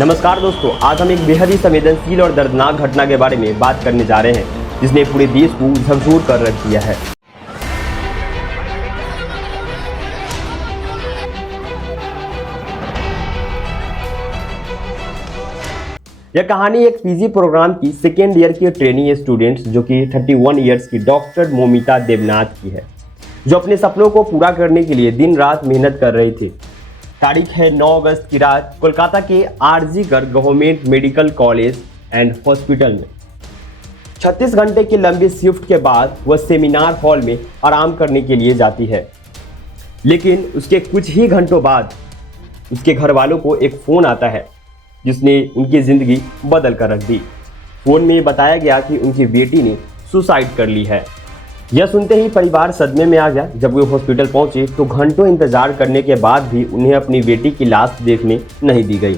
नमस्कार दोस्तों, आज हम एक बेहद ही संवेदनशील और दर्दनाक घटना के बारे में बात करने जा रहे हैं जिसने पूरे देश को झकझोर कर रख दिया है। यह कहानी एक पीजी प्रोग्राम की सेकेंड ईयर की ट्रेनिंग स्टूडेंट्स जो कि 31 ईयर्स की डॉक्टर मोमिता देवनाथ की है, जो अपने सपनों को पूरा करने के लिए दिन रात मेहनत कर रही थी। तारीख है 9 अगस्त की रात। कोलकाता के आरजी कर government medical college and hospital में 36 घंटे की लंबी शिफ्ट के बाद वह सेमिनार हॉल में आराम करने के लिए जाती है, लेकिन उसके कुछ ही घंटों बाद उसके घर वालों को एक फ़ोन आता है जिसने उनकी ज़िंदगी बदल कर रख दी। फ़ोन में बताया गया कि उनकी बेटी ने सुसाइड कर ली है। यह सुनते ही परिवार सदमे में आ गया। जब वे हॉस्पिटल पहुंचे तो घंटों इंतजार करने के बाद भी उन्हें अपनी बेटी की लाश देखने नहीं दी गई।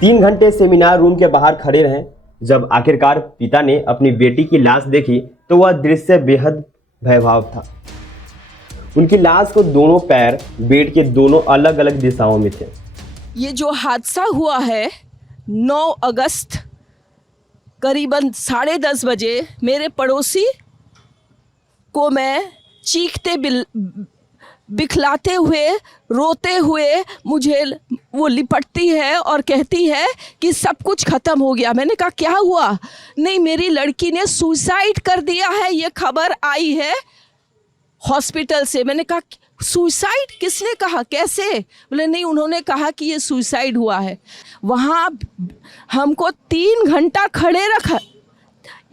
3 घंटे सेमिनार रूम के बाहर खड़े रहे। जब आखिरकार पिता ने अपनी बेटी की लाश देखी तो वह दृश्य बेहद भयावह था। उनकी लाश को दोनों पैर बेड के दोनों अलग अलग दिशाओं में थे। ये जो हादसा हुआ है 9 अगस्त करीबन 10:30 बजे, मेरे पड़ोसी को मैं चीखते बिखलाते हुए रोते हुए मुझे वो लिपटती है और कहती है कि सब कुछ ख़त्म हो गया। मैंने कहा क्या हुआ? नहीं, मेरी लड़की ने सुसाइड कर दिया है, ये खबर आई है हॉस्पिटल से। मैंने कहा सुसाइड किसने कहा, कैसे? बोले नहीं, उन्होंने कहा कि ये सुसाइड हुआ है। वहाँ हमको 3 घंटा खड़े रखा।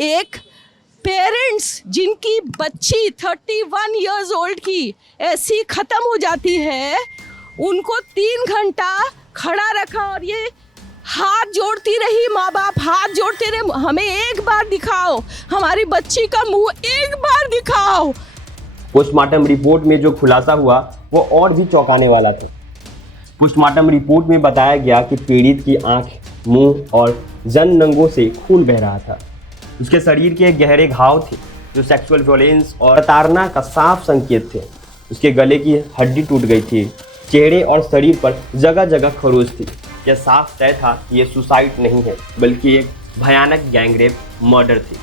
एक पेरेंट्स जिनकी बच्ची 31 इयर्स ओल्ड की ऐसी ख़त्म हो जाती है, उनको 3 घंटा खड़ा रखा और ये हाथ जोड़ती रही। माँ बाप हाथ जोड़ते रहे, हमें एक बार दिखाओ, हमारी बच्ची का मुंह एक बार दिखाओ। पोस्टमार्टम रिपोर्ट में जो खुलासा हुआ वो और भी चौंकाने वाला था। पोस्टमार्टम रिपोर्ट में बताया गया कि पीड़ित की आंख, मुंह और जननंगों से खून बह रहा था। उसके शरीर के गहरे घाव थे जो सेक्सुअल वायलेंस और प्रताड़ना का साफ संकेत थे। उसके गले की हड्डी टूट गई थी। चेहरे और शरीर पर जगह जगह खरोच थी। यह साफ तय था कि यह सुसाइड नहीं है बल्कि एक भयानक गैंगरेप मर्डर थी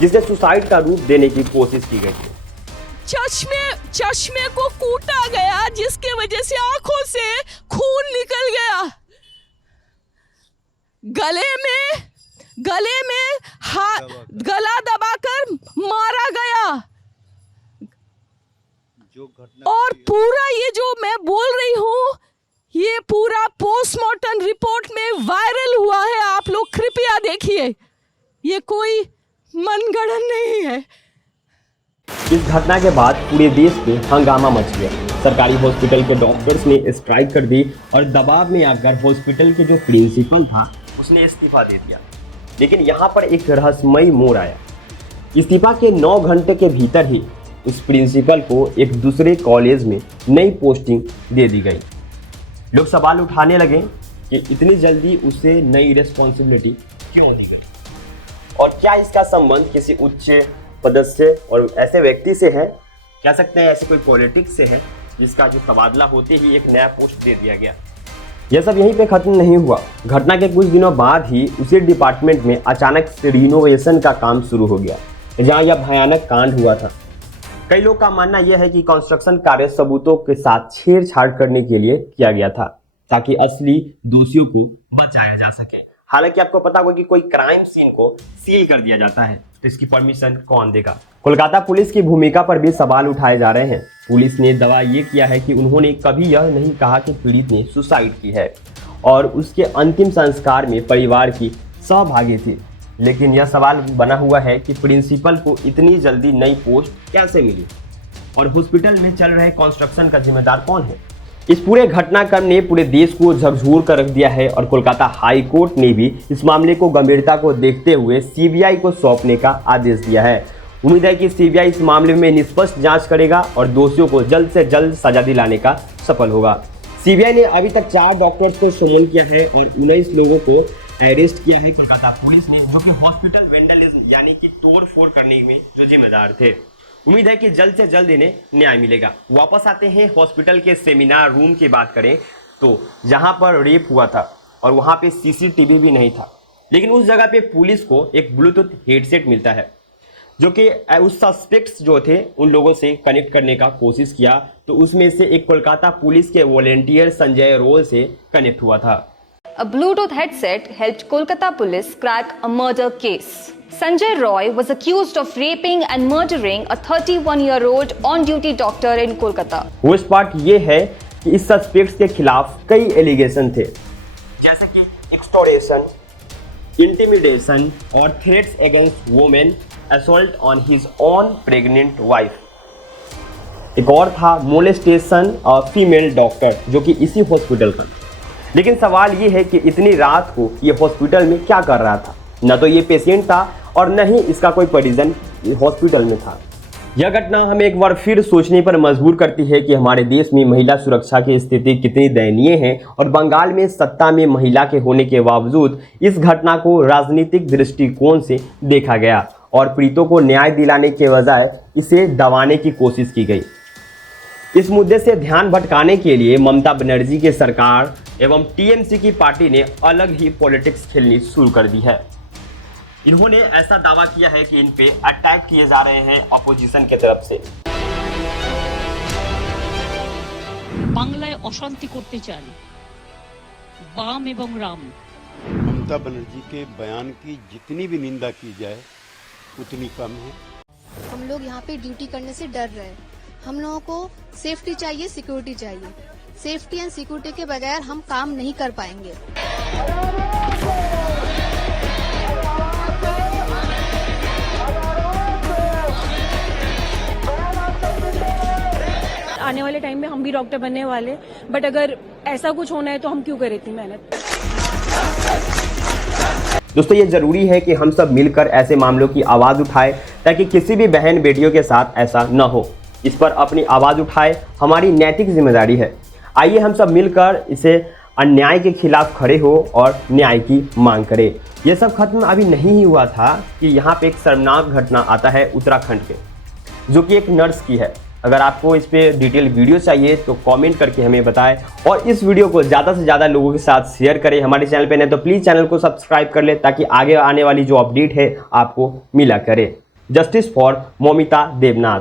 जिसे सुसाइड का रूप देने की कोशिश की गई थी। चश्मे को कूटा गया जिसके वजह से आंखों से खून निकल गया। गले में गला दबाकर मारा गया। और पूरा ये जो मैं बोल रही हूँ, ये पूरा पोस्टमार्टम रिपोर्ट में वायरल हुआ है। आप लोग कृपया देखिए, ये कोई मनगढ़ंत नहीं है। इस घटना के बाद पूरे देश में हंगामा मच गया। सरकारी हॉस्पिटल के डॉक्टर्स ने स्ट्राइक कर दी और दबाव में आकर हॉस्पिटल के जो प्रिंसिपल था उसने इस्तीफा दे दिया। लेकिन यहाँ पर एक रहस्यमयी मोड़ आया। इस्तीफा के 9 घंटे के भीतर ही उस प्रिंसिपल को एक दूसरे कॉलेज में नई पोस्टिंग दे दी गई। लोग सवाल उठाने लगे कि इतनी जल्दी उसे नई रिस्पॉन्सिबिलिटी क्यों दी गई और क्या इसका संबंध किसी उच्च पदस्थ और ऐसे व्यक्ति से है, कह सकते हैं ऐसे कोई पॉलिटिक्स से है जिसका जो तबादला होते ही एक नया पोस्ट दे दिया गया। यह सब यहीं पे खत्म नहीं हुआ। घटना के कुछ दिनों बाद ही उसी डिपार्टमेंट में अचानक से रिनोवेशन का काम शुरू हो गया, जहां यह भयानक कांड हुआ था। कई लोग का मानना यह है कि कंस्ट्रक्शन कार्य सबूतों के साथ छेड़छाड़ करने के लिए किया गया था ताकि असली दोषियों को बचाया जा सके। हालांकि आपको पता होगा कि कोई क्राइम सीन को सील कर दिया जाता है तो इसकी परमिशन कौन देगा? कोलकाता पुलिस की भूमिका पर भी सवाल उठाए जा रहे हैं। पुलिस ने दावा ये किया है कि उन्होंने कभी यह नहीं कहा कि पीड़ित ने सुसाइड की है और उसके अंतिम संस्कार में परिवार की सहभागी थी। लेकिन यह सवाल बना हुआ है कि प्रिंसिपल को इतनी जल्दी नई पोस्ट कैसे मिली और हॉस्पिटल में चल रहे कंस्ट्रक्शन का जिम्मेदार कौन है? इस पूरे घटनाक्रम ने पूरे देश को झकझोर कर रख दिया है और कोलकाता हाई कोर्ट ने भी इस मामले को गंभीरता को देखते हुए सीबीआई को सौंपने का आदेश दिया है। उम्मीद है कि सीबीआई इस मामले में निष्पक्ष जांच करेगा और दोषियों को जल्द से जल्द सजा दिलाने का सफल होगा। सीबीआई ने अभी तक 4 डॉक्टर्स को समन किया है और 19 लोगों को अरेस्ट किया है कोलकाता पुलिस ने, जो कि हॉस्पिटल वेंडलिज्म यानी कि तोड़ फोड़ करने में जो जिम्मेदार थे। उम्मीद है कि जल्द से जल्द इन्हें न्याय मिलेगा। वापस आते हैं हॉस्पिटल के सेमिनार रूम की बात करें तो जहां पर रेप हुआ था और वहाँ पे सीसीटीवी भी नहीं था। लेकिन उस जगह पे पुलिस को एक ब्लूटूथ हेडसेट मिलता है जो कि उस सस्पेक्ट्स जो थे उन लोगों से कनेक्ट करने का कोशिश किया, तो उसमें से एक कोलकाता पुलिस के वॉलेंटियर संजय रोल से कनेक्ट हुआ था। A Bluetooth headset helped Kolkata police crack a murder case. Sanjay Roy was accused of raping and murdering a 31-year-old on-duty doctor in Kolkata. Worst part ये है कि इस सस्पेक्ट्स के खिलाफ कई एलिगेशन थे, जैसे कि एक्सटोर्शन, इंटिमिडेशन और threats against women, assault on his on pregnant wife. एक और था मोलेस्टेशन ऑफ फीमेल डॉक्टर जो कि इसी हॉस्पिटल का। लेकिन सवाल ये है कि इतनी रात को ये हॉस्पिटल में क्या कर रहा था? न तो ये पेशेंट था और न ही इसका कोई परिजन हॉस्पिटल में था। यह घटना हमें एक बार फिर सोचने पर मजबूर करती है कि हमारे देश में महिला सुरक्षा की स्थिति कितनी दयनीय है और बंगाल में सत्ता में महिला के होने के बावजूद इस घटना को राजनीतिक दृष्टिकोण से देखा गया और पीड़ितों को न्याय दिलाने के बजाय इसे दबाने की कोशिश की गई। इस मुद्दे से ध्यान भटकाने के लिए ममता बनर्जी की सरकार एवं टीएमसी की पार्टी ने अलग ही पॉलिटिक्स खेलनी शुरू कर दी है। इन्होंने ऐसा दावा किया है कि इन पे अटैक किए जा रहे हैं अपोजिशन की तरफ से। বাংলায় অশান্তি করতে চান বাম এবং রাম। ममता बनर्जी के बयान की जितनी भी निंदा की जाए उतनी कम है। हम लोग यहाँ पे ड्यूटी करने से डर रहे हैं। हम लोगों को सेफ्टी चाहिए, सिक्योरिटी चाहिए। सेफ्टी एंड सिक्योरिटी के बगैर हम काम नहीं कर पाएंगे। आने वाले टाइम में हम भी डॉक्टर बनने वाले, बट अगर ऐसा कुछ होना है तो हम क्यों करें इतनी मेहनत। दोस्तों ये जरूरी है कि हम सब मिलकर ऐसे मामलों की आवाज़ उठाएं ताकि किसी भी बहन बेटियों के साथ ऐसा न हो। इस पर अपनी आवाज़ उठाएं, हमारी नैतिक जिम्मेदारी है। आइए हम सब मिलकर इसे अन्याय के खिलाफ खड़े हो और न्याय की मांग करें। यह सब खत्म अभी नहीं ही हुआ था कि यहाँ पे एक शर्मनाक घटना आता है उत्तराखंड के, जो कि एक नर्स की है। अगर आपको इस पे डिटेल वीडियो चाहिए तो कमेंट करके हमें बताएं और इस वीडियो को ज़्यादा से ज़्यादा लोगों के साथ शेयर करें। हमारे चैनल पे नहीं तो प्लीज़ चैनल को सब्सक्राइब कर लें ताकि आगे आने वाली जो अपडेट है आपको मिला करे। Justice for Moumita Debnath.